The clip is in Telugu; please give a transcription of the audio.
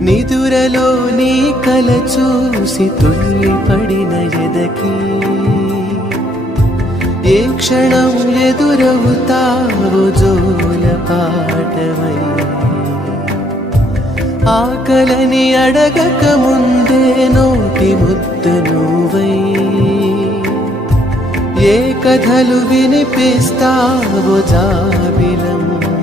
నిదురలో నీ కల చూసి తుల్లిపడిన ఎదకి ఏ క్షణం ఎదురవుతావో జోల పాటవై ఆకలని అడగక ముందే నోటి ముద్ద నువ్వై ఏ కథలు వినిపిస్తావో జాబిలమ్మ